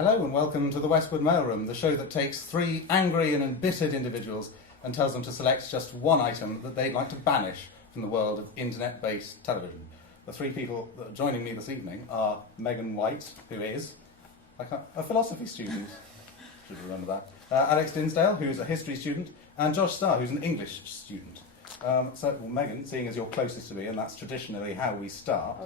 Hello and welcome to the Westwood Mailroom, the show that takes three angry and embittered individuals and tells them to select just one item that they'd like to banish from the world of internet-based television. The three people that are joining me this evening are Megan White, who is like a philosophy student, should remember that, Alex Dinsdale, who's a history student, and Josh Starr, who's an English student. Megan, seeing as you're closest to me, and that's traditionally how we start,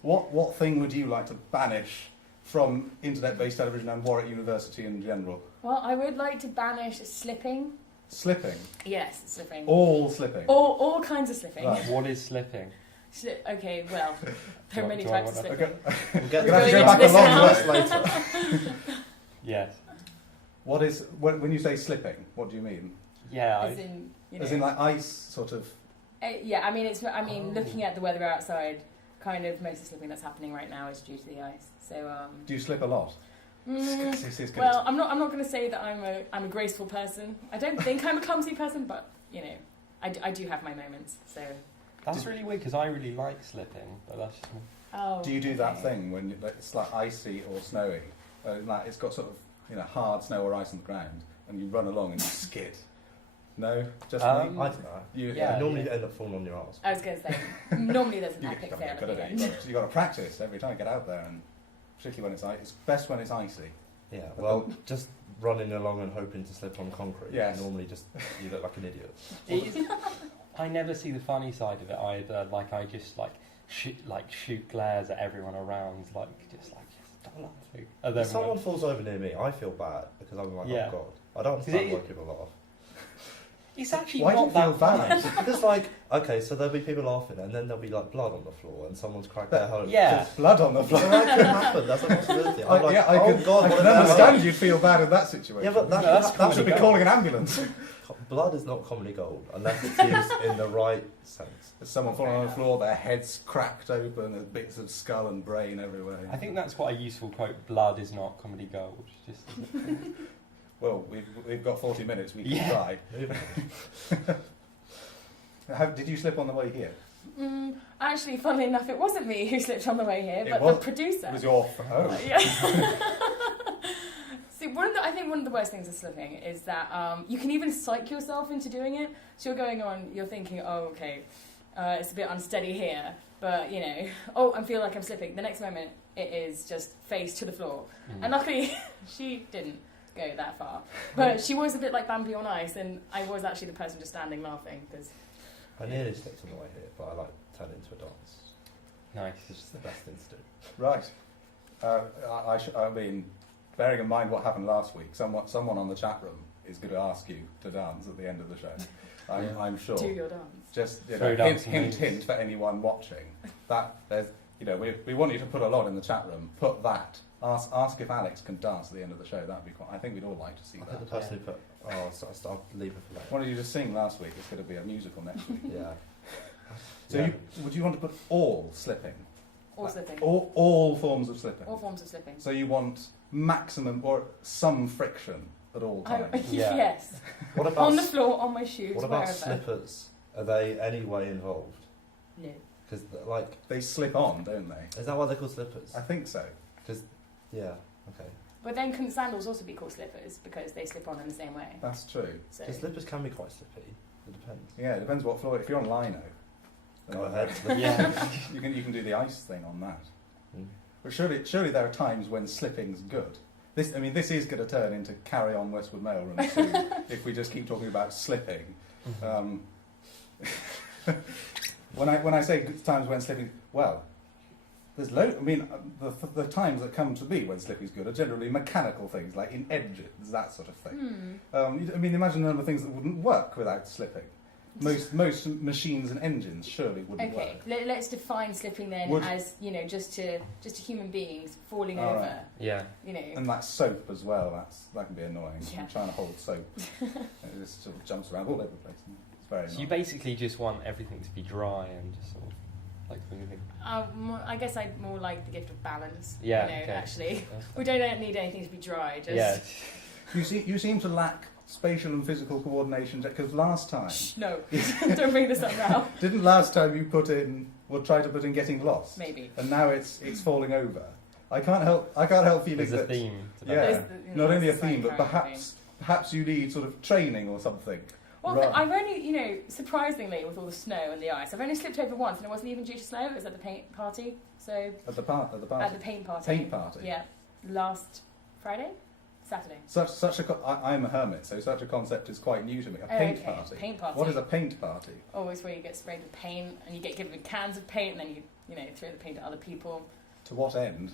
what thing would you like to banish from internet-based television and Warwick University in general? Well, I would like to banish slipping. Slipping? Yes, slipping. All slipping? All kinds of slipping. Right. What is slipping? Okay, well, there are many types of slipping. Okay. We're We'll going go into back this along now. to us later. Yes. What is, when you say slipping, what do you mean? Yeah. As in, you know, As in like ice, sort of? yeah, I mean, looking at the weather outside, kind of most of the slipping that's happening right now is due to the ice. So, Do you slip a lot? well, I'm not going to say that I'm a graceful person. I don't think I'm a clumsy person, but you know, I do have my moments. So That's really weird because I really like slipping, but that's just me. oh, Do you do that thing when it's like icy or snowy? Like it's got sort of hard snow or ice on the ground, and you run along and you skid. No, just me? I don't know. You normally end up falling on your arse. I was going to say, normally there's an You epic got fail to at get good the at it. end. You got to practice every time. Get out there, and particularly when it's icy. It's best when it's icy. Yeah, well, just running along and hoping to slip on concrete. Yes. Normally you look like an idiot. I never see the funny side of it either. Like I just shoot glares at everyone around, just stop laughing. And then If someone falls over near me, I feel bad because I'm like, Yeah. oh god. I don't understand why people laugh. it's actually Why do you not feel that bad? Because okay, so there'll be people laughing and then there'll be like blood on the floor and someone's cracked their hole. Yeah. There's blood on the So floor. that could happen, that's a possibility. I'm like, I oh could, god, I what can about understand you'd feel bad in that situation. Yeah, but that should be calling an ambulance. blood is not comedy gold unless it's used in the right sense. There's someone falling on the floor, their head's cracked open, there's bits of skull and brain everywhere. I think that's quite a useful quote. Blood is not comedy gold. Just Well, we've got 40 minutes, we can Yeah. try. Did you slip on the way here? Actually, funnily enough, it wasn't me who slipped on the way here, It but was- the producer. It was your... Oh. Yeah. See, I think one of the worst things of slipping is that you can even psych yourself into doing it. So you're going on, you're thinking, oh, okay, it's a bit unsteady here, but I feel like I'm slipping. The next moment, it is just face to the floor. And luckily, she didn't go that far. But she was a bit like Bambi on ice, and I was actually the person just standing laughing. Cause, I nearly slipped on the way here, but I turned it into a dance. nice. It's just the best thing to do. Right. I mean, bearing in mind what happened last week, someone on the chat room is going to ask you to dance at the end of the show. I'm sure. do your dance. Just Throw dance hint for anyone watching that there's we want you to put a lot in the chat room. Put that. Ask if Alex can dance at the end of the show. That'd be quite. I think we'd all like to see I think the that. person who put... I'll leave it for later. What did you just sing last week? It's going to be a musical next week. Yeah. So would you want to put all slipping? All slipping. All forms of slipping. All forms of slipping. So you want maximum or some friction at all times. Yeah. Yes. What about On the floor, on my shoes, What about wherever. slippers? Are they any way involved? No. Because They slip on, don't they? is that why they're called slippers? I think so. Yeah. Okay. But then couldn't sandals also be called slippers because they slip on in the same way? That's true. So Because slippers can be quite slippy. It depends. Yeah, it depends what floor. If you're on lino, Go ahead. Yeah. you can do the ice thing on that. Mm. But surely there are times when slipping's good. This is going to turn into Carry On Westwood Mailroom soon if we just keep talking about slipping. When I say times when slipping, well, there's the times that come to me when slipping's good are generally mechanical things like in engines, that sort of thing. Imagine a number of things that wouldn't work without slipping. Most machines and engines surely wouldn't okay, work. let's define slipping then as just to human beings falling All over. right. Yeah. And that soap as well. That can be annoying. Yeah. I'm trying to hold soap. It just sort of jumps around all over the place. It's very So annoying. you basically just want everything to be dry and just sort of like moving. I guess I'd more like the gift of balance. Yeah. Okay. Actually, That's we don't need anything to be dry. Just Yeah. You seem to lack spatial and physical coordination because last time no, don't bring this up now. didn't last time you try to put in getting lost, Maybe. and now it's falling over. I can't help feeling There's a that. theme to that. Yeah, There's not only a there's theme, but like perhaps you need sort of training or something. Well, Right. I've only, surprisingly, with all the snow and the ice, I've only slipped over once, and it wasn't even due to snow. It was at the paint party. So At the party. at the paint party. Paint party. Yeah, last Saturday. I'm a hermit, so such a concept is quite new to me. A Oh, paint okay. party. Paint party. What is a paint party? Oh, it's where you get sprayed with paint, and you get given cans of paint, and then you throw the paint at other people. To what end?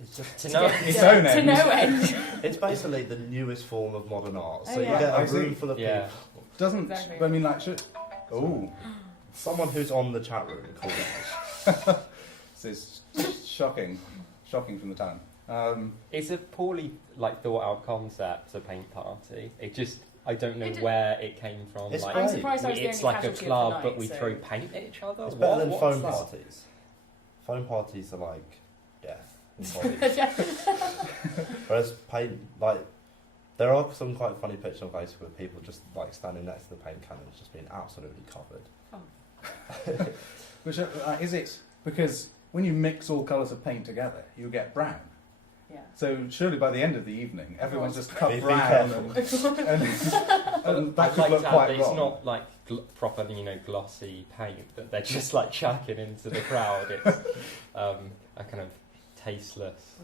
It's just To know Its own to end. no end. it's basically the newest form of modern art. So Oh, you yeah. get I a see. room full of Yeah. people. Doesn't Exactly. I mean like oh, Someone who's on the chat room called us. this is shocking from the town. It's a poorly thought out concept, a paint party. I don't know It d- where it came from. It's like, great. I'm surprised I was the it's only like a casualty of the club, night, but we so- throw paint at each other. It's better than What's phone that? parties. Phone parties are like, yeah, embodied. Whereas paint, there are some quite funny pictures on Facebook of people just standing next to the paint cannons, just being absolutely covered. Which is it? Because when you mix all colours of paint together, you get brown. Yeah. So surely by the end of the evening, everyone's just cut Be brown, careful. and that I'd could like look to add quite that it's wrong. not like proper, glossy paint that they're just chucking into the crowd. It's a kind of tasteless,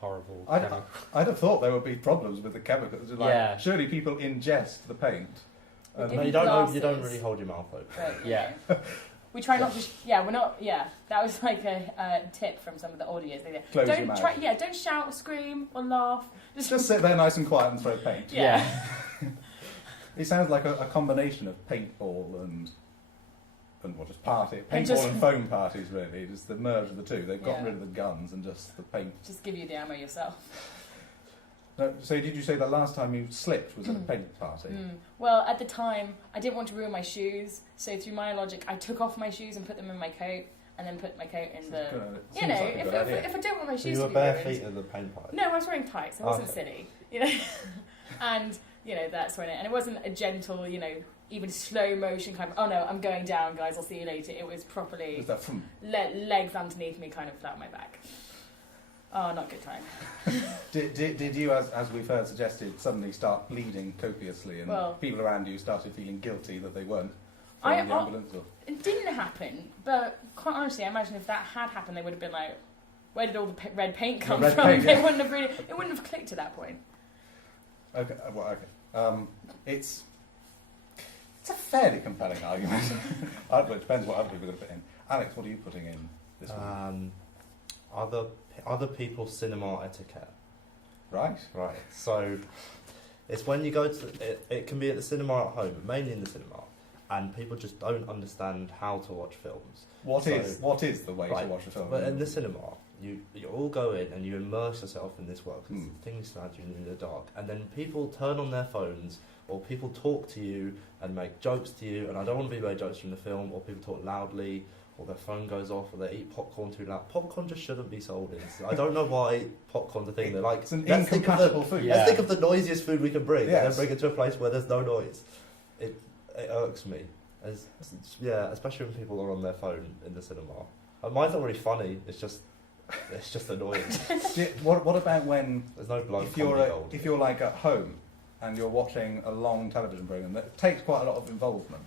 horrible. I'd have thought there would be problems with the chemicals. Yeah. Surely people ingest the paint. If No, you you don't glasses- really hold your mouth open. But, Yeah. We try not to. We're not. Yeah, that was like a tip from some of the audience. Close your Don't mouth. don't shout or scream or laugh. Just sit there nice and quiet and throw paint. Yeah. It sounds like a combination of paintball and what, just party. Paintball and foam parties, really. Just the merge of the two. They've gotten Yeah. rid of the guns and just the paint. Just give you the ammo yourself. No, so did you say the last time you slipped was at a paint party? Well, at the time, I didn't want to ruin my shoes, so through my logic, I took off my shoes and put them in my coat, and then put my coat in the. Seems like a good idea. If I don't want my So shoes you to were be bare ruined. feet at the paint party? No, I was wearing tights. I wasn't Okay. silly, and that's when and it wasn't a gentle, even slow motion kind of. Oh no, I'm going down, guys. I'll see you later. It was properly Was that legs underneath me, kind of flat on my back. Oh, not good time. Did you, as we've heard suggested, suddenly start bleeding copiously, and Well- people around you started feeling guilty that they weren't I- phoning the ambulance? Or? It didn't happen, but quite honestly, I imagine if that had happened, they would have been like, "Where did all the red paint come red from?" paint, They yeah. wouldn't have really. It wouldn't have clicked at that point. Okay, it's a fairly compelling argument. It depends what other people are going to put in. Alex, what are you putting in this week? Other people's cinema etiquette. Right. Right. So it's when you go to it can be at the cinema at home, but mainly in the cinema, and people just don't understand how to watch films. What is the way to watch a film? But in the cinema, you all go in and you immerse yourself in this world. 'Cause things stand you in the dark, and then people turn on their phones, or people talk to you and make jokes to you. And I don't want to be made jokes from the film, or people talk loudly, or their phone goes off, or they eat popcorn too loud. Popcorn just shouldn't be sold in. I don't know why popcorn's a thing. They're like, It's an let's think of incompatible food. Yeah. Let's think of the noisiest food we can bring, and Yes. then bring it to a place where there's no noise. It irks me. Especially when people are on their phone in the cinema. And mine's not really funny. It's just annoying. What about when There's no blood. if you're like at home and you're watching a long television program that takes quite a lot of involvement?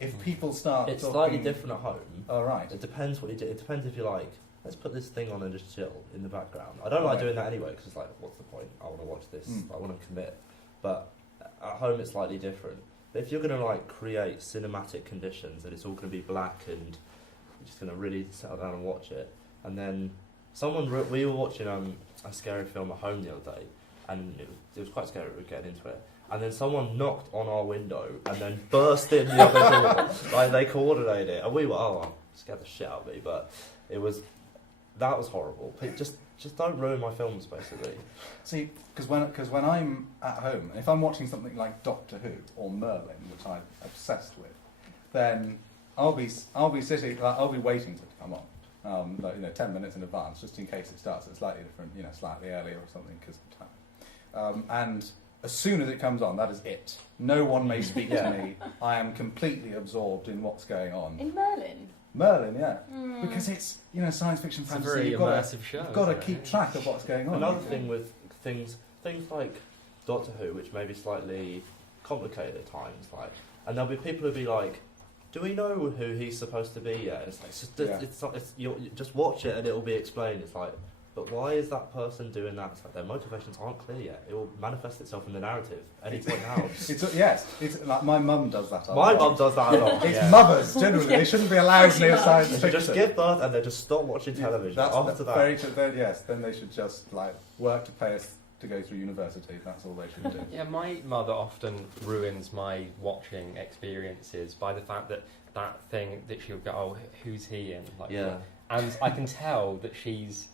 If people start It's talking, slightly different at home. Oh, right. It depends what you do. It depends if you like, let's put this thing on and just chill in the background. I don't like doing that anyway because it's like, what's the point? I want to watch this. I want to commit. But at home it's slightly different. But if you're going to create cinematic conditions and it's all going to be black and you're just going to really settle down and watch it, and then we were watching a scary film at home the other day, and it was quite scary. We were getting into it. And then someone knocked on our window and then burst in the other door. They coordinated it, and we were scared the shit out of me. But that was horrible. Just don't ruin my films, basically. See, because when I'm at home, and if I'm watching something like Doctor Who or Merlin, which I'm obsessed with, then I'll be sitting, I'll be waiting for it to come on, 10 minutes in advance, just in case it starts at slightly different, slightly earlier or something, because of time. And as soon as it comes on, that is it. No one may speak to me. I am completely absorbed in what's going on. In Merlin. Merlin, yeah. Because it's, science fiction, It's a fantasy. very You've got immersive show. You've got to isn't it? keep track of what's going on. Another thing with things like Doctor Who, which may be slightly complicated at times, and there'll be people who'll be like, do we know who he's supposed to be yet? It's like, you just watch it and it'll be explained. It's like, but why is that person doing that? It's like their motivations aren't clear yet. It will manifest itself in the narrative any point now. It's like my mum does that. My mum does that a lot. It's mothers generally. They shouldn't be allowed near science They fiction. just give birth and they just stop watching television. After that, very true. Then they should just work to pay us to go through university. That's all they should do. Yeah, my mother often ruins my watching experiences by the fact that thing that she'll go, oh, who's he in? And I can tell that she's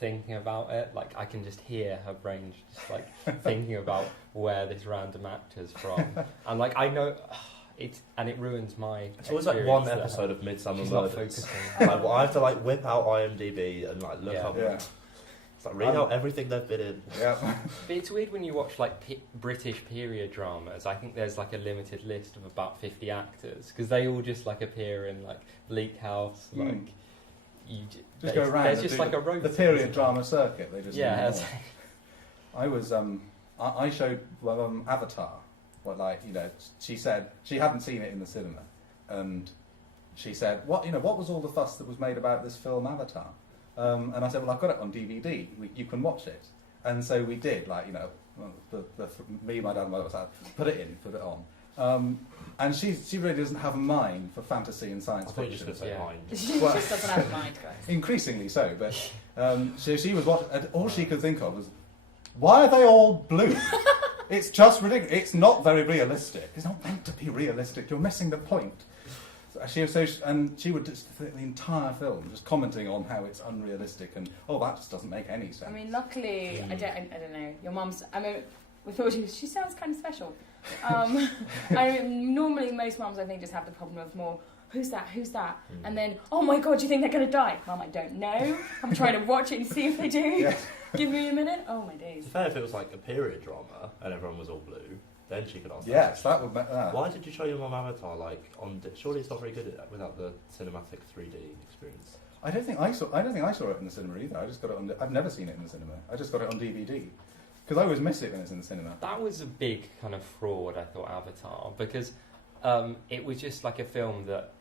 thinking about it. Like I can just hear her brain just thinking about where this random actor's from, and I know it ruins my. It's always like one episode of Midsummer Murders. I have to whip out IMDb and look up. Yeah. It's read out everything they've been in. Yeah. But it's weird when you watch British period dramas. I think there's a limited list of about 50 actors because they all just appear in Bleak House. You just go around. There's just a road. The period drama circuit. They just I was I showed Avatar. She said she hadn't seen it in the cinema, and she said, what was all the fuss that was made about this film Avatar? And I said, well, I've got it on DVD. You can watch it. And so we did, me, my dad, and my mother put it on. And she really doesn't have a mind for fantasy and science fiction. I thought you just said mind. She just doesn't have a mind, guys. Increasingly so, but so she was all she could think of was, why are they all blue? It's just ridiculous. It's not very realistic. It's not meant to be realistic. You're missing the point. She would just the entire film just commenting on how it's unrealistic and that just doesn't make any sense. I mean, luckily, I don't know. Your mum's. I mean, we thought she sounds kind of special. Normally, most mums I think just have the problem of more. Who's that? And then, oh my God, do you think they're going to die? Mum, I don't know. I'm trying to watch it and see if they do. Yeah. Give me a minute. Oh my days. It's fair if it was a period drama and everyone was all blue. Then she could ask. Yes, that would. Why did you show your mum Avatar surely it's not very good without the cinematic 3D experience. I don't think I saw it in the cinema either. I just got it on. I've never seen it in the cinema. I just got it on DVD because I always miss it when it's in the cinema. That was a big kind of fraud, I thought, Avatar, because it was just a film that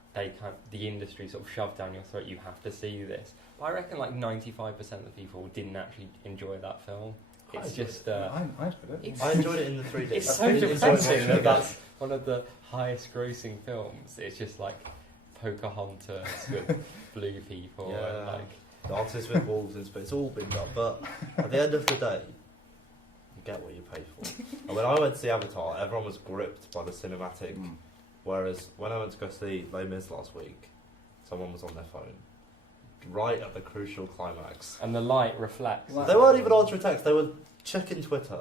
the industry sort of shoved down your throat. You have to see this. But I reckon 95% of the people didn't actually enjoy that film. It's just. I enjoyed it. I enjoyed it in the 3D. It's so depressing that that's one of the highest grossing films. It's just Pocahontas with blue people and dances with wolves in space. It's all been done, but at the end of the day, you get what you pay for. And when I went to see Avatar, everyone was gripped by the cinematic. Whereas when I went to go see Les Mis last week, someone was on their phone. Right at the crucial climax. And the light reflects. They weren't even answering text, they were checking Twitter.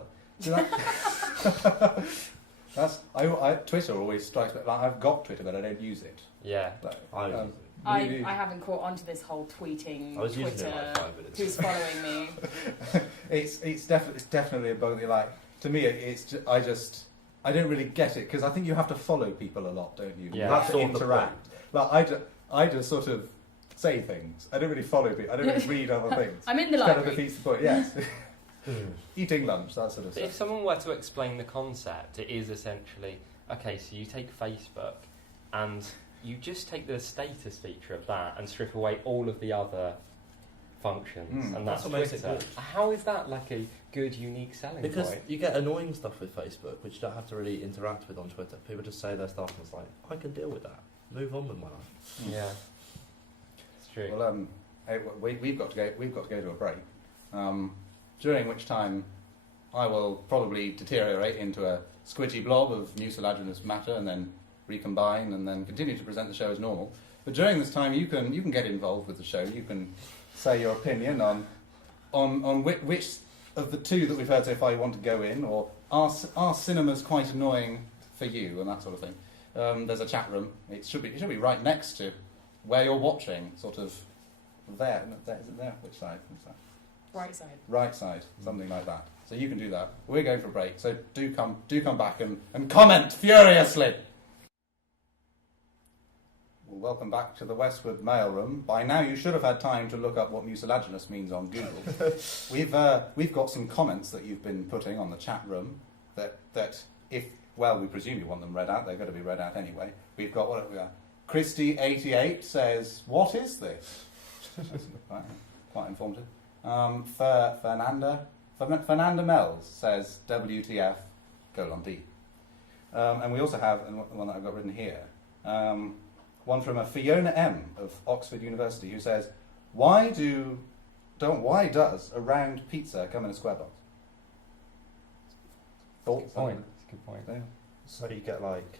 Twitter always strikes me. I've got Twitter, but I don't use it. Yeah. I haven't caught on to this whole tweeting I was Twitter. using it 5 minutes. Who's following me? It's definitely a bug. To me, I don't really get it because I think you have to follow people a lot, don't you? Yeah. You have to interact. I just sort of say things. I don't really follow people. I don't really read other things. I'm in the library. library. Kind of defeats the point. Yes. Eating lunch, that sort of stuff. If someone were to explain the concept, it is essentially okay. So you take Facebook, and you just take the status feature of that and strip away all of the other functions, and that's what makes it Twitter. good. How is that a good, unique selling point? Because you get annoying stuff with Facebook, which you don't have to really interact with on Twitter. People just say their stuff, and it's I can deal with that. Move on with my life. Yeah, it's true. Well, we've got to go to a break. During which time I will probably deteriorate into a squidgy blob of mucilaginous matter and then recombine and then continue to present the show as normal. But during this time you can get involved with the show. You can say your opinion on which of the two that we've heard so far you want to go in, or are cinemas quite annoying for you and that sort of thing. There's a chat room. It should be right next to where you're watching, sort of there. Is it there? Which side? Right side. Right side, something like that. So you can do that. We're going for a break, so do come back and comment furiously. welcome back to the Westwood Mailroom. By now you should have had time to look up what mucilaginous means on Google. We've got some comments that you've been putting on the chat room that if, well, we presume you want them read out, they're going to be read out anyway. We've got, what have we got? Christy88 says, what is this? Quite informative. Fernanda Mells says, WTF, (D). And we also have, and one that I've got written here, one from a Fiona M of Oxford University who says, why does a round pizza come in a square box? Thoughts? That's a good point. Yeah. So you get like,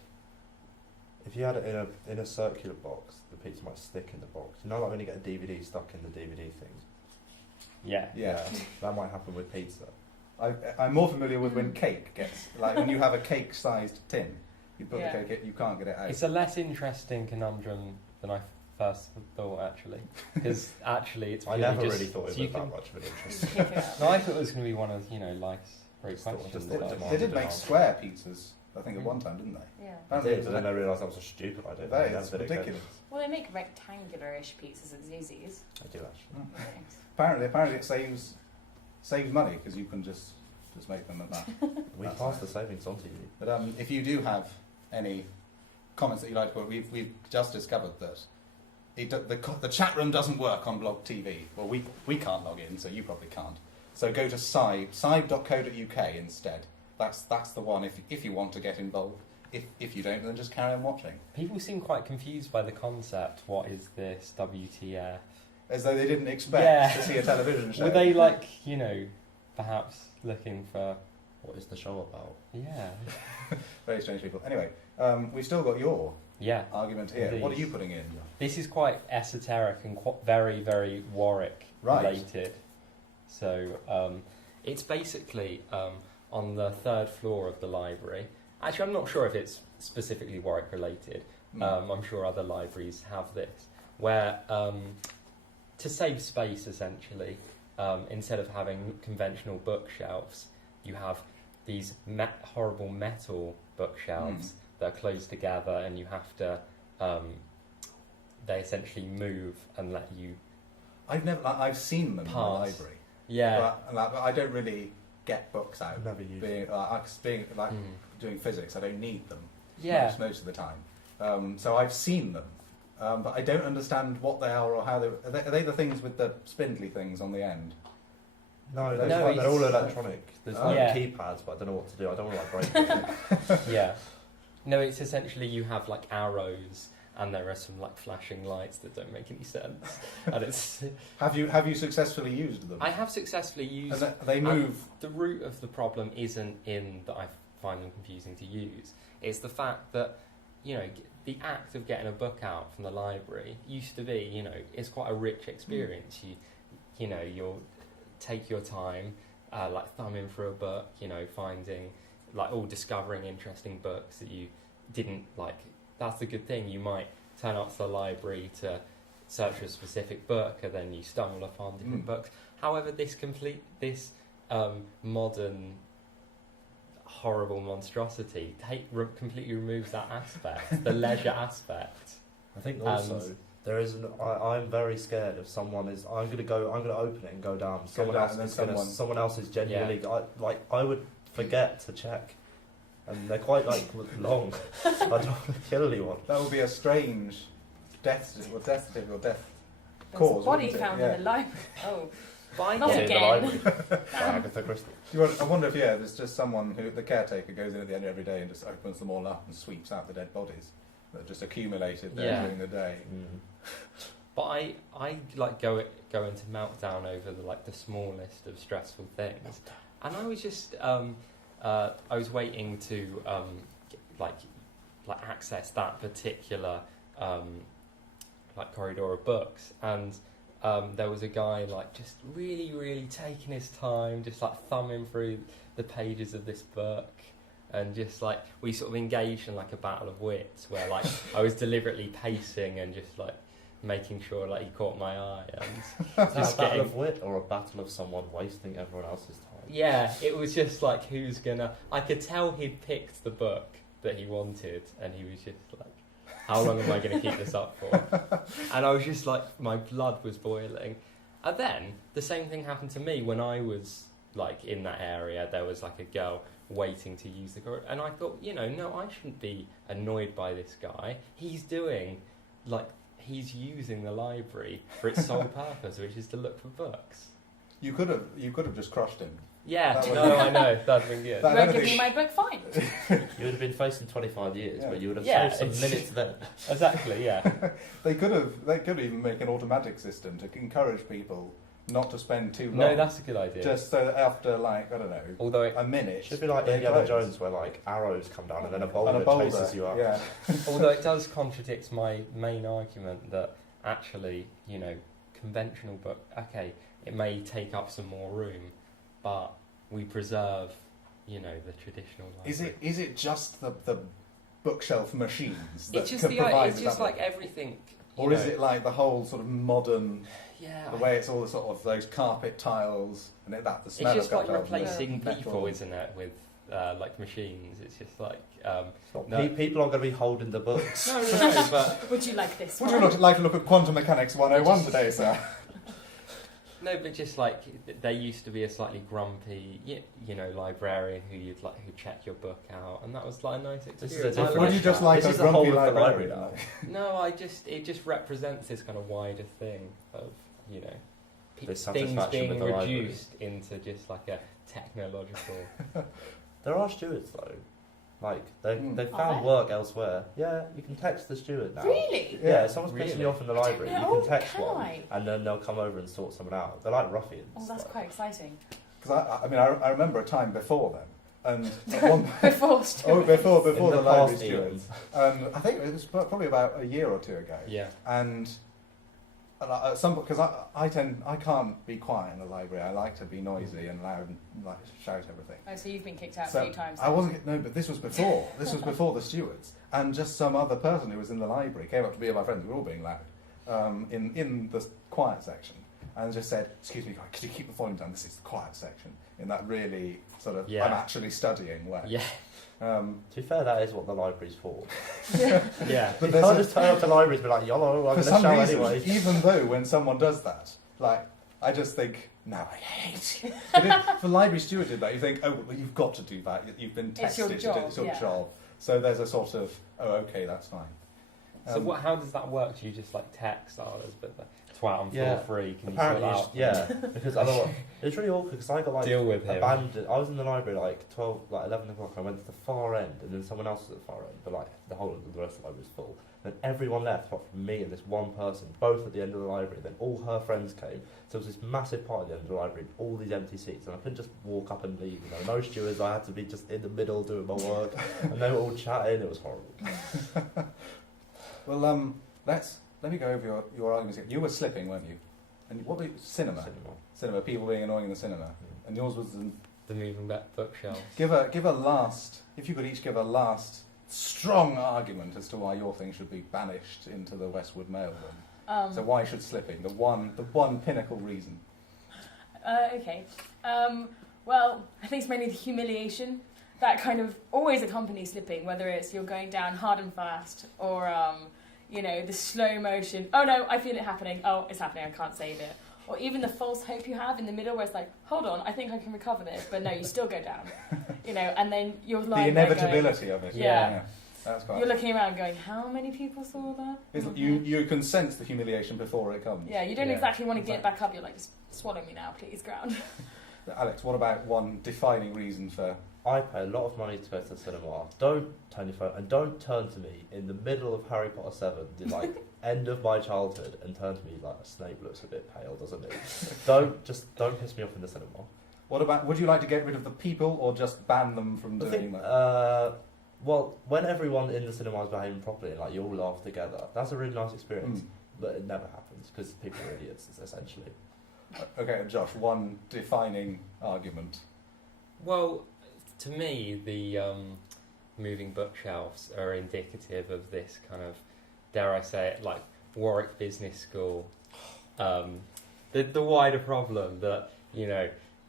if you had it in a circular box, the pizza might stick in the box. You know, like when you get a DVD stuck in the DVD thing. Yeah. That might happen with pizza. I'm more familiar with when cake gets, like when you have a cake-sized tin, you put Yeah. the cake in, you can't get it out. It's a less interesting conundrum than I first thought, actually. Because actually, it's I purely never just, really thought it so was you that can- much of an interest. No, I thought it was going to be one of, life's great Just thought- questions. just thought but- demand- They did make demand. square pizzas, I think, at one time, didn't they? Yeah. I did, but then I realised that was a stupid idea. That I never is did it again. ridiculous. Well, they make rectangular-ish pizzas at Zuzu's. I do actually. Apparently it saves money because you can just make them at that. We That's passed right. the savings on to you. But if you do have any comments that you'd like to put, we've just discovered that the chat room doesn't work on Blog TV. Well, we can't log in, so you probably can't. So go to SIBE.co.uk instead. That's the one if you want to get involved. If you don't, then just carry on watching. People seem quite confused by the concept. What is this? WTF? As though they didn't expect Yeah. to see a television show. Were they like, perhaps looking for? What is the show about? Yeah. Very strange people. Anyway, we've still got your Yeah. argument here. Indeed. What are you putting in? This is quite esoteric and very, very Warwick Right. related. So it's basically on the third floor of the library. Actually, I'm not sure if it's specifically Warwick related. I'm sure other libraries have this, where to save space, essentially, instead of having conventional bookshelves, you have these horrible metal bookshelves that are closed together, and you have to. They essentially move and let you. I've seen them in the Pass. library. Yeah. But I don't really get books out. I've never used Being doing physics, I don't need them. Yeah. Most of the time. So I've seen them, but I don't understand what they are or how they. Are they the things with the spindly things on the end? No, No, they're it's- all electronic. There's like Yeah. keypads, but I don't know what to do. I don't want to break them. Yeah. No, it's essentially you have like arrows, and there are some like flashing lights that don't make any sense. And it's. Have you successfully used them? I have successfully used. And they move. The root of the problem isn't in that I find them confusing to use. It's the fact that the act of getting a book out from the library used to be it's quite a rich experience. You'll take your time, like thumbing through a book, finding discovering interesting books that you didn't like. That's the good thing. You might turn up to the library to search for a specific book, and then you stumble upon different books. However, this modern horrible monstrosity completely removes that aspect, the leisure aspect. I think also there is. I'm very scared if someone is. I'm gonna open it and go down. Someone else is genuinely. I would forget to check, and they're quite long. I don't want to kill anyone. That would be a strange death certificate or death There's a cause. body wouldn't it? found Yeah. in the library. Oh, By Not then- In the again. library by Agatha Christie. I wonder if there's just someone who the caretaker goes in at the end of every day and just opens them all up and sweeps out the dead bodies that just accumulated there Yeah. during the day. But I go into meltdown over the smallest of stressful things, and I was just I was waiting to access that particular corridor of books, and there was a guy just really taking his time, just thumbing through the pages of this book. And just we sort of engaged in a battle of wits, where I was deliberately pacing and just making sure he caught my eye. And Is that a battle of wit or a battle of someone wasting everyone else's time? yeah, it was just who's gonna. I could tell he'd picked the book that he wanted, and he was just How long am I going to keep this up for? And I was just like, my blood was boiling. And then the same thing happened to me when I was like in that area. There was like a girl waiting to use the corridor, and I thought, no, I shouldn't be annoyed by this guy. He's using the library for its sole purpose, which is to look for books. You could have just crushed him. Yeah, no, I know. That'd been good. You won't give me my book, fine. You would have been facing 25 years, Yeah. but you would have Yeah, saved some minutes then. Exactly, yeah. They could even make an automatic system to encourage people not to spend too long. No, that's a good idea. Just so that after, like, I don't know, Although a minute. Should be like they Indiana close. Jones, where like arrows come down and then a And boulder, a boulder chases you up. Yeah. Although it does contradict my main argument that actually, conventional book, okay, it may take up some more room, but we preserve, the traditional library. Is it just the bookshelf machines that It's just can provide that? like everything. Or is it like the whole sort of modern, Yeah. the way it's all sort of those carpet tiles and the smell It's just of like carpet tiles, replacing metal. people, isn't it, with like machines? It's just like It's not- No. People aren't going to be holding the books. no, but Would you like this Would one? you like to look at Quantum Mechanics 101 today, sir? no, but just like there used to be a slightly grumpy, librarian who'd check your book out, and that was like a nice This is experience. a I different- Would you just like This a is the whole grumpy of the librarian? library No, it just represents this kind of wider thing of, This things satisfaction being with the library. reduced into just like a technological. There are stewards though. Like they Mm. Are found there? work elsewhere. Yeah, you can text the steward now. Really? Yeah, if someone's pissing Really? you off in the library, know. you Oh, can text can one, I? and then they'll come over and sort someone out. They're like ruffians. Oh, that's like. quite exciting. Because I remember a time before then, and at one, Before Stuart. before In the the library past stewards, I think it was probably about a year or two ago. Yeah. And because I can't be quiet in the library. I like to be noisy and loud and like shout everything. Oh, so you've been kicked out a So few times. I wasn't. No, but this was before. This was before the stewards, and just some other person who was in the library came up to me and my friends. We were all being loud in the quiet section, and just said, "Excuse me, could you keep the volume down? This is the quiet section." In that really sort of Yeah. I'm actually studying way. Yeah. To be fair, that is what the library's for. Yeah. But You there's can't a- just turn up to libraries and be like, YOLO, I'm For going to some show reason, anyway. even though when someone does that, like I just think, no, I hate you. But if the library steward did that, you think, oh, well, you've got to do that. You've been It's your tested. job, It's your yeah. job. So there's a sort of, oh, okay, that's fine. So how does that work? Do you just like text, there's a bit of a twat on Yeah. floor 3, can Apparently, you sort yeah, that out? because otherwise it's really awkward because I got like Deal with him. abandoned. I was in the library like 11 o'clock. I went to the far end, and then someone else was at the far end, but like the rest of the library was full. Then everyone left apart from me and this one person, both at the end of the library. Then all her friends came, so it was this massive party at the end of the library, all these empty seats, and I couldn't just walk up and leave. No stewards. I had to be just in the middle doing my work, and they were all chatting. It was horrible. Well, let me go over your arguments again. You were slipping, weren't you? And what were you? Cinema. Cinema. People being annoying in the cinema. And yours was The moving back bookshelves. give a last. If you could each give a last strong argument as to why your thing should be banished into the Westwood Mailroom. So why should slipping? The one pinnacle reason. Okay. Well, I think it's mainly the humiliation that kind of always accompanies slipping, whether it's you're going down hard and fast or, the slow motion. Oh no, I feel it happening. Oh, it's happening. I can't save it. Or even the false hope you have in the middle where it's like, hold on, I think I can recover this. But no, you still go down. And then you're The lying there going, inevitability of it. Yeah. That's quite. you're looking around going, how many people saw that? It's- you can sense the humiliation before it comes. Yeah, you don't Yeah, exactly want to get exactly. back up. You're like, just swallow me now, please, ground. Alex, what about one defining reason for? I pay a lot of money to go to the cinema. Don't turn your phone and don't turn to me in the middle of Harry Potter 7, the like end of my childhood, and turn to me like Snape looks a bit pale, doesn't he? don't piss me off in the cinema. What about? Would you like to get rid of the people or just ban them from I doing think, that? well, when everyone in the cinema is behaving properly, like you all laugh together, that's a really nice experience. But it never happens because people are idiots, essentially. Okay, Josh, one defining argument. Well, to me, the moving bookshelves are indicative of this kind of, dare I say it, like Warwick Business School. The wider problem that,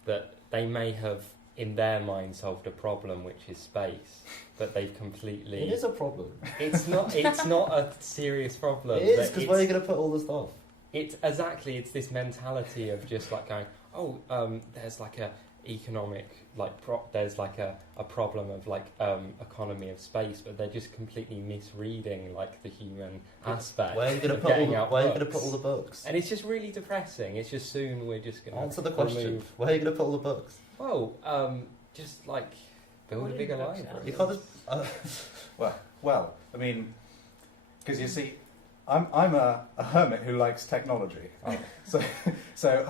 that they may have in their mind, solved a problem, which is space, but they've completely... It is a problem. It's not a serious problem. It is, because where are you going to put all the stuff? It's this mentality of just like going, there's like a economic, like, there's like a problem of like economy of space, but they're just completely misreading like the human aspect. Where are you going to put all the books? And it's just really depressing. It's just soon we're just going to answer the question. Where are you going to put all the books? Well, just like build a bigger library. You can't just. Well, I mean, because you see, I'm a hermit who likes technology, so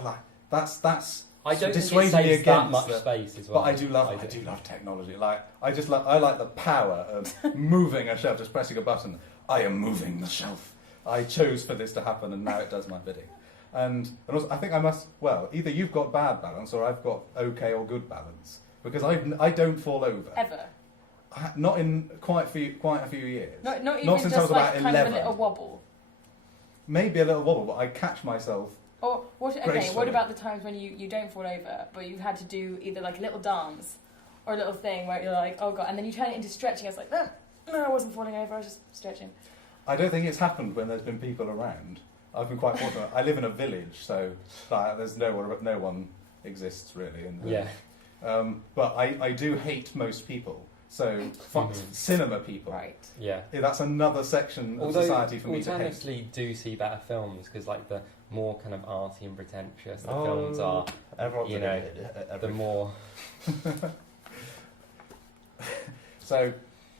like that's. I don't think it dissuading me saves that against much the- space as well. But I do love technology. Like I like the power of moving a shelf, just pressing a button. I am moving the shelf. I chose for this to happen, and now it does my bidding. And also, I think I must. Well, either you've got bad balance, or I've got okay or good balance, because I don't fall over Ever. Not in quite a few years. Not even Not since just I was like about kind 11. of a little wobble. Maybe a little wobble, but I catch myself. Or what? Okay, Gracefully. what about the times when you don't fall over, but you've had to do either like a little dance or a little thing where you're like, oh god, and then you turn it into stretching. It's like, no, I wasn't falling over. I was just stretching. I don't think it's happened when there's been people around. I've been quite fortunate. I live in a village, so there's no one exists really. But I do hate most people. So cinema people. Right. Yeah. That's another section of society for me to hate. Alternatively, do see better films, because like the more kind of arty and pretentious the films are, the more. So,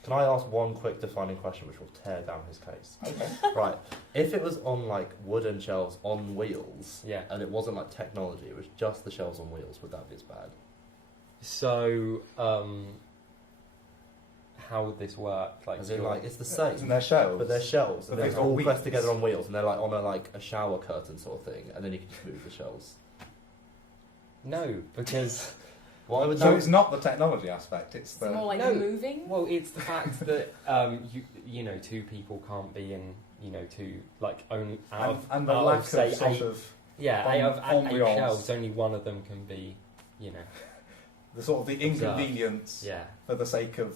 can I ask one quick defining question, which will tear down his case? okay. Right. If it was on like wooden shelves on wheels, Yeah. and it wasn't like technology, it was just the shelves on wheels, would that be as bad? So, how would this work? As in, like, it's the same. Isn't there shelves? But they're shelves, and But they're they've got all wheels. pressed together on wheels, and they're like on a shower curtain sort of thing, and then you can just move the shelves. No, because Why would So that? it's not the technology aspect. It's It's more the like No. moving. well, it's the fact that you know, two people can't be in, you know, two, like, only out of and the out lack of, say, of sort eight, of out of eight ambiance. shelves, only one of them can be, you know, the sort of the Observed. inconvenience yeah. for the sake of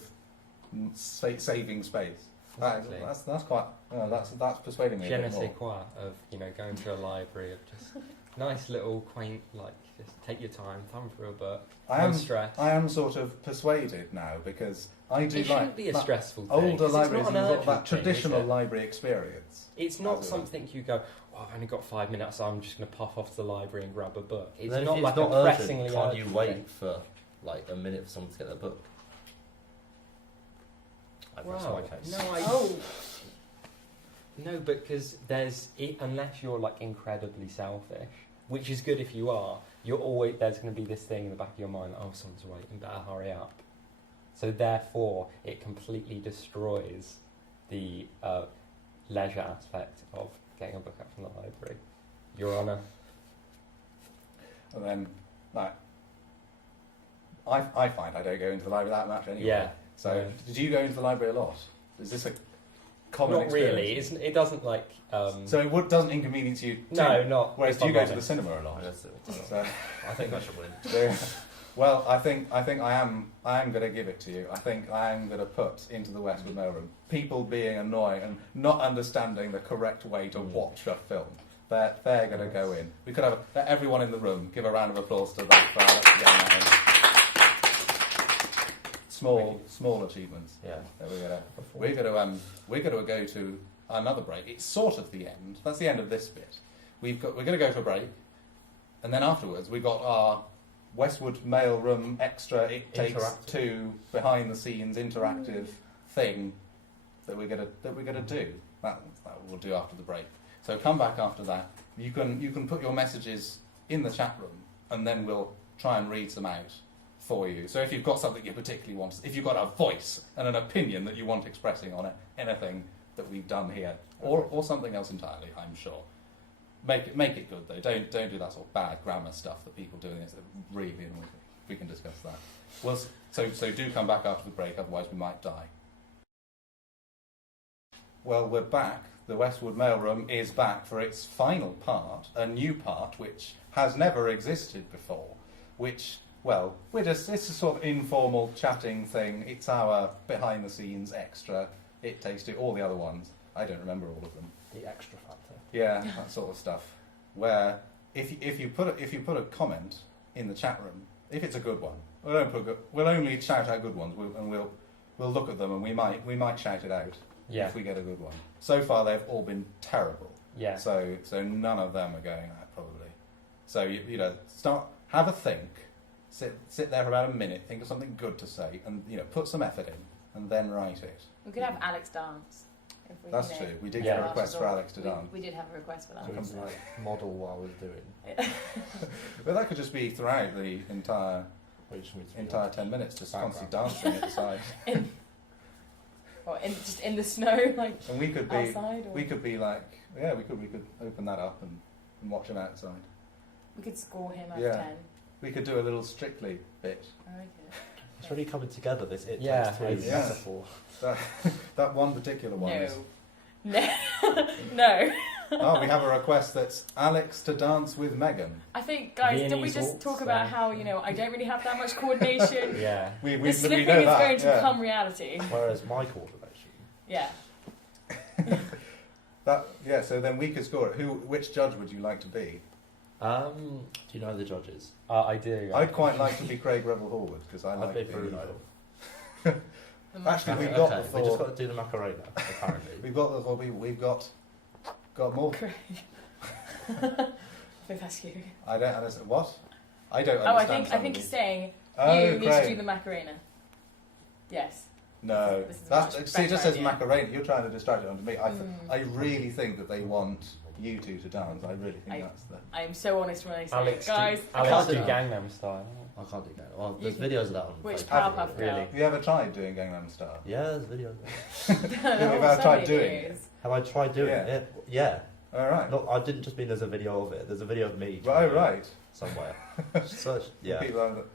saving space. Exactly. That's quite. That's persuading me. Je a ne bit sais more. quoi of, you know, going to a library of just nice little quaint, like, just take your time, thumb through a book, no stress. I am sort of persuaded now because I do It like shouldn't be a that stressful thing. older 'cause it's libraries not and an sort of that urgent thing, is traditional it? library experience. It's As not it something you go, oh, I've only got 5 minutes, so I'm just going to pop off to the library and grab a book. It's Then not if like it's a not pressingly urgent, can't urgent you wait thing. for like a minute for someone to get their book? I've rest my Wow. case. Oh, No, because unless you're like incredibly selfish, which is good if you are, there's going to be this thing in the back of your mind, oh, someone's waiting, better hurry up. So therefore, it completely destroys the leisure aspect of getting a book out from the library. Your Honour. And then, like, I find I don't go into the library that much anyway. Yeah. So, Yeah. did you go into the library a lot? Is this a common Not experience? really. It doesn't like. So doesn't inconvenience you? No, too? not. Whereas if do you I'm go to the honest. cinema a lot? So, I think I should win. well, I think I am going to give it to you. I think I am going to put into the Westwood Mailroom people being annoying and not understanding the correct way to watch a film. They're going to go in. We could have everyone in the room give a round of applause to that. Small achievements. Yeah. That we're going to go to another break. It's sort of the end. That's the end of this bit. We're going to go to a break, and then afterwards we've got our Westwood Mailroom extra. It takes Interactive. two behind the scenes interactive thing that we're going to do. That we'll do after the break. So come back after that. You can put your messages in the chat room, and then we'll try and read them out for you. So if you've got something you particularly want, if you've got a voice and an opinion that you want expressing on anything that we've done here, or something else entirely, I'm sure. Make it good though. Don't do that sort of bad grammar stuff that people do in this that really annoys me. We can discuss that. Well, so do come back after the break, otherwise we might die. Well, we're back. The Westwood Mailroom is back for its final part, a new part which has never existed before, which well, it's a sort of informal chatting thing. It's our behind-the-scenes extra. It Takes Two, all the other ones. I don't remember all of them. The extra factor. Yeah, that sort of stuff. Where if you put a comment in the chat room, if it's a good one, we'll only shout out good ones, we'll look at them and we might shout it out if we get a good one. So far, they've all been terrible. Yeah. So none of them are going out probably. So you know, have a think, sit there for about a minute, think of something good to say, and you know, put some effort in, and then write it. We could have Alex dance. If we, That's true. We did get a request for Alex to dance. We did have a request for that. So we can like model while we're doing. But that could just be throughout the entire 10 minutes, just constantly dancing at the side. Just in the snow, like And we could be, outside. Or we could be like, yeah, we could open that up and watch him outside. we could score him out Yeah. of 10. We could do a little Strictly bit. I like it. It's really coming together. This Takes Two Yeah. metaphor. That one particular one. is- No. No. Oh, we have a request that's Alex to dance with Megan. I think, guys, did we Viennese just waltz, talk about how, you know, I don't really have that much coordination? Yeah. We The slipping know is that, going to yeah. become reality. Whereas my coordination. Yeah. So then we could score it. Which judge would you like to be? Do you know the judges? I do. I'd quite like to be Craig Revel Horwood because I I'd like be the Bruno. Actually, we've Okay, got we the just four. got to do the Macarena. Apparently, We've got the four people. We've got more. Craig. If that's you. I don't understand what. I don't Oh, understand. I think he's saying Oh, you need to Craig. do the Macarena. Yes. No, This is a that's much see. It just better says idea. Macarena. You're trying to distract it onto me. Mm. I really think that they want you two to dance. I really think that's the. I am so honest when I say Alex, it. Guys, do, I Alex can't do do it. Gangnam Style. I can't do that. Well, You there's can- videos of that on Which Facebook. Powerpuff Really? Girl? Have you ever tried doing Gangnam Style? Yeah, there's videos. Have you ever tried doing it? Have I tried doing Yeah. it? Yeah. All right. No, I didn't just mean there's a video of it. There's a video of me. Right, right. Somewhere. Search. Yeah.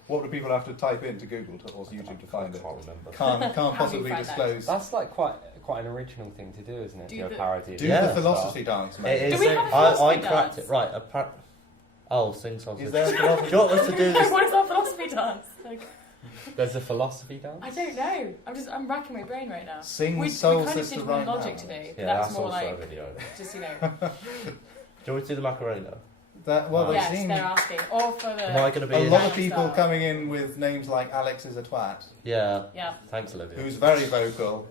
What do people have to type into Google or YouTube to find I it? can't remember. Can't How do you possibly find that? disclose. That's like quite an original thing to do, isn't it? Do Do a the- parody. Do Yeah. the philosophy dance, It mate. is. Do we have a I philosophy cracked dance? it. Right. Oh, sing songs. Is there a Do philosophy? you want us to do this? What is our philosophy dance? Like, There's a philosophy dance. I don't know. I'm racking my brain right now. Sing We Soul kind of Sister did right one logic now. today. Yeah, That's that's more also like a video. just, you know. Do you want to do the Macarena? They Yes, seem they're asking. Or for the. Am I going to be a in lot Gangnam of people Style. coming in with names like Alex is a twat, Yeah. Yeah. Thanks, Olivia. who's very vocal.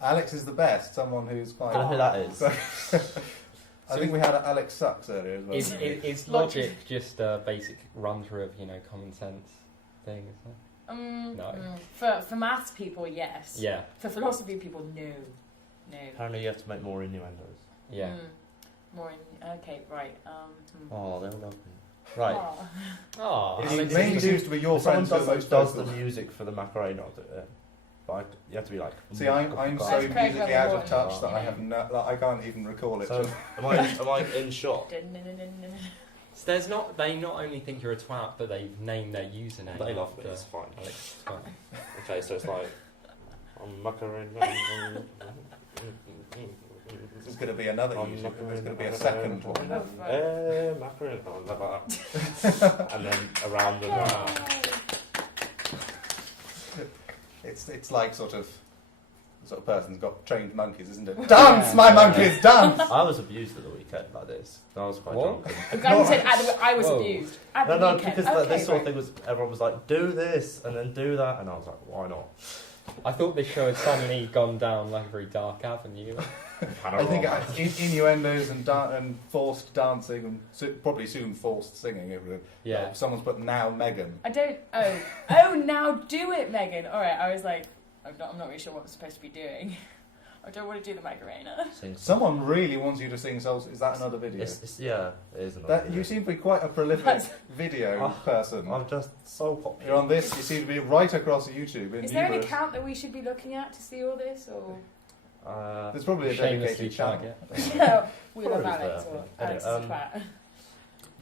Alex is the best, someone who's I don't know quite. who that is. I think we had Alex Sucks earlier as well. Is, didn't we? is Logic. logic just a basic run through of common sense thing? Isn't No. For maths people, yes. it? Yeah. For philosophy people, no. No. Apparently, you have to make more innuendos. Yeah. More in. Okay, right. Oh, they all love me. Right. Aw. Oh, It Alex, mainly if you seems to be your If someone friends who are most does the vocal. music for the Macarena, I'll do it. But you have to be like. See, I'm so That's Craig musically out of Revel touch Horton, that I you have know. no. Like, I can't even recall it. So, am I in shot? So there's not. They not only think you're a twat, but they've named their username. They love me. after It's fine. Alex Twat. Okay, so it's like. Macarena. There's going to be another YouTube. There's going to be a second one. Macarena. And then around the It's like sort of person's got trained monkeys, isn't it? Dance, my monkeys, dance. I was abused at the weekend like this. I was quite What? drunk. I'm glad you said I was Whoa. abused. At No, the no, weekend. because Okay, this sort of right. thing was, everyone was like, do this and then do that, and I was like, why not? I thought this show had suddenly gone down like a very dark avenue. I think innuendos and forced dancing and probably soon forced singing. Yeah. Someone's put now Megan. I don't. Oh, now do it, Megan. All right. I was like, I'm not really sure what I'm supposed to be doing. I don't want to do the Macarena. Sing Someone really wants you to sing Soul. Is that another video? yeah, it is another That video. you seem to be quite a prolific That's- video person. I'm just so popular. You're on this. You seem to be right across YouTube. In Is there an numerous- account that we should be looking at to see all this, or There's probably a Shamelessly dedicated channel. target. no, we love Probably Alex there, or yeah. Alex is Anyway, a twat.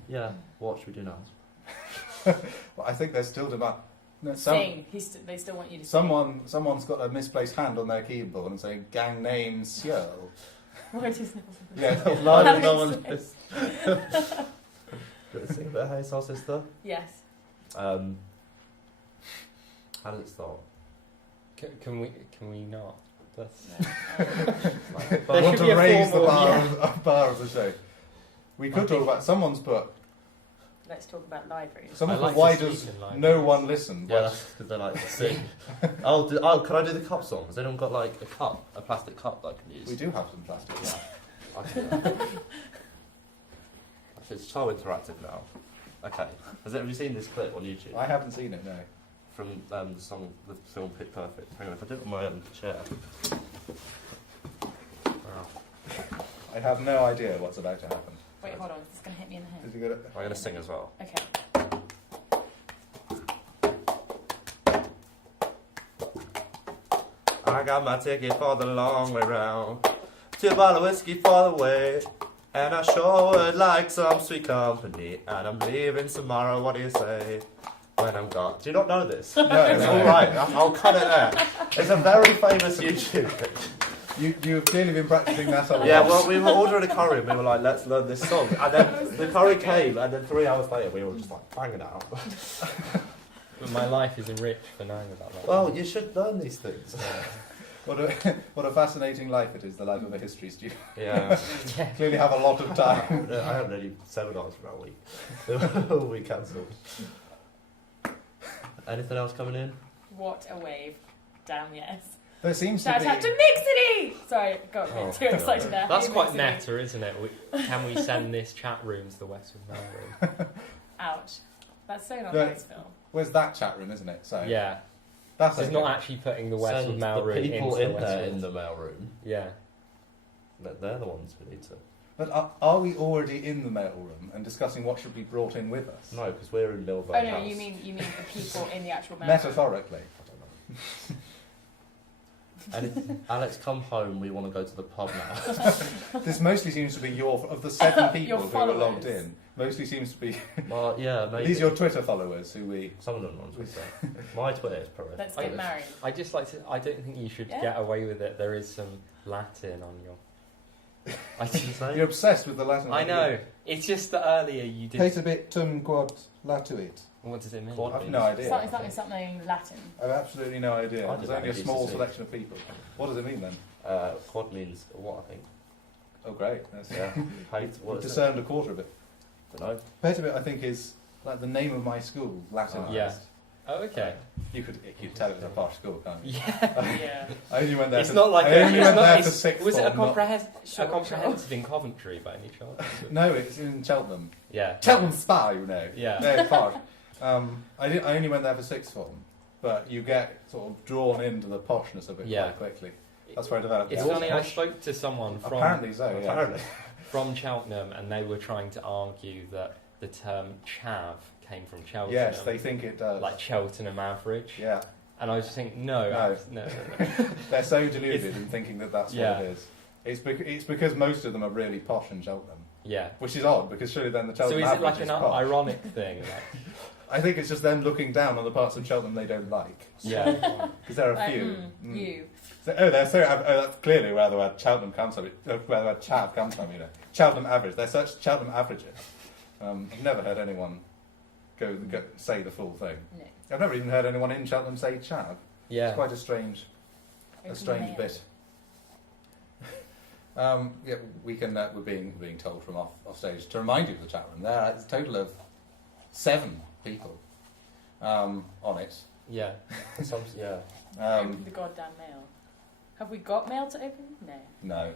Yeah, what should we do now? Well, I think there's still demand. No, Sing. They still want you to someone's got a misplaced hand on their keyboard and saying gang name Searle. sing. What is Yeah, No one is. Sing a bit of Hey Soul Sister. Yes. How does it start? Can we not? That's I There want should to be a raise the formal- bar of the show. We could talk about. Someone's put. Let's talk about libraries. Someone I put. like Why to does speak in libraries. no one listen? Yeah, that's because they like to sing. Oh, can I do the cup song? Has anyone got like a plastic cup that I can use? We do have some plastic. I can do that. It's so interactive now. Okay. Have you seen this clip on YouTube? I haven't seen it. No. From the song, the film Pitch Perfect. Hang on, if I do it on my chair. Wow. I have no idea what's about to happen. Wait, hold on. It's going to hit me in the head. Did you get it? I'm going to sing as well. Okay. I got my ticket for the long way round. 2 bottles of whiskey for the way. And I sure would like some sweet company. And I'm leaving tomorrow, what do you say? When I'm gone. Do you not know this? No, It's alright, I'll cut it there. It's a very famous YouTube thing. You've clearly been practicing that a lot. Yeah, well, we were ordering a curry and we were like, let's learn this song. And then the curry came, and then 3 hours later we were just like banging out. But my life is enriched for knowing about that. Well, you should learn these things. What a fascinating life it is, the life of a history student. Yeah. Clearly have a lot of time. I haven't any seminars for that week. They're all week cancelled. Anything else coming in? What a wave. Damn yes. There seems to Shout be. out to Mixity! Sorry, got Oh, too excited there. That's Hey, quite Mixity. meta, isn't it? Can we send this chat room to the Westwood Mailroom? Ouch. That's so not No. nice, Phil. Where's that chat room, isn't it? So Yeah. that's It's okay. not actually putting the Westwood Send Mailroom the people into in the there Westwood. in the mailroom. Yeah. They're the ones who need to. But are we already in the mailroom and discussing what should be brought in with us? No, because we're in Milburn Oh no, House. you mean the people in the actual mail. Metaphorically. I don't know. And if, Alex, come home. We want to go to the pub now. This mostly seems to be of the 7 people Your who are followers. logged in. Mostly seems to be. Well, yeah, maybe. These are your Twitter followers who we. Some of them are on Twitter. My Twitter is prolific. Let's get married. I just like to. I don't think you should Yeah? get away with it. There is some Latin on your. I just, You're obsessed with the Latin. I know. It's just that earlier you did. Paetabit quod latuit. What does it mean? Quad I've means- no idea. Something Latin. I have absolutely no idea. I There's did only a that in small GCSE. selection of people. What does it mean then? Quad means what, I think. Oh, great. That's, Yeah. Hate, what We've is it? discerned a quarter of it. Don't know. Paetabit, I think, is like the name of my school, Latinized. Yeah. Oh, okay. You could tell it was a posh school, can't you? Yeah. Yeah. I only went there. It's for, not like I a, only it's went not, there for it's- sixth Was it a, form, not- Sure, comprehensive in Coventry by any chance? No, it's in Cheltenham. Yeah. Cheltenham Spa, you know. Yeah. No, it's posh. I only went there for sixth form, but you get sort of drawn into the poshness of it Yeah. quite quickly. That's where I developed. It's it. funny. I spoke to someone Apparently so. Yeah. Apparently. from Cheltenham, and they were trying to argue that the term chav came from Cheltenham. Yes, they think it does. like Cheltenham average. Yeah, And I was just thinking, no. No. No. they're so deluded in thinking that that's Yeah. what it is. It's because most of them are really posh in Cheltenham, Yeah. which is odd because surely then the So Cheltenham is it average like an posh. ironic thing? Like, I think it's just them looking down on the parts of Cheltenham they don't like. yeah. Because there are a Like, few. you. So, that's clearly where the word Cheltenham comes from. Where the word chav comes from, you know. Cheltenham average. They're such Cheltenham averages. I've never heard anyone go say the full thing. No. I've never even heard anyone in Cheltenham say chav. Yeah. It's quite a strange bit. Yeah, we can. We're being told from off stage to remind you of the chat room. There's a total of 7 people on it. Yeah. Yeah. Open the goddamn mail. Have we got mail to open? No. No,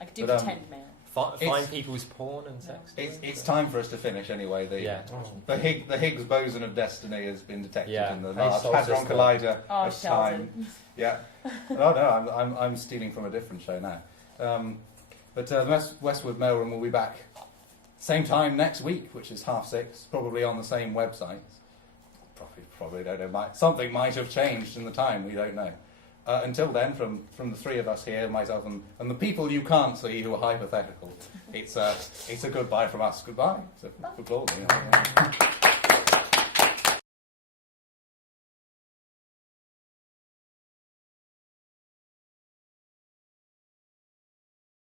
I could do But, pretend mail. Find It's- people's porn and sex. it's time for us to finish anyway. Yeah. The Higgs boson of destiny has been detected Yeah. in the Hey, Large Soul Hadron System. Collider Oh, of time. Sheldon. Yeah. No, I'm stealing from a different show now. But the Westwood Mailroom will be back same time next week, which is 6:30, probably on the same website. Probably don't know. Something might have changed in the time. We don't know. Until then, from the 3 of us here, myself and the people you can't see who are hypothetical, it's a goodbye from us. Goodbye. It's a applause.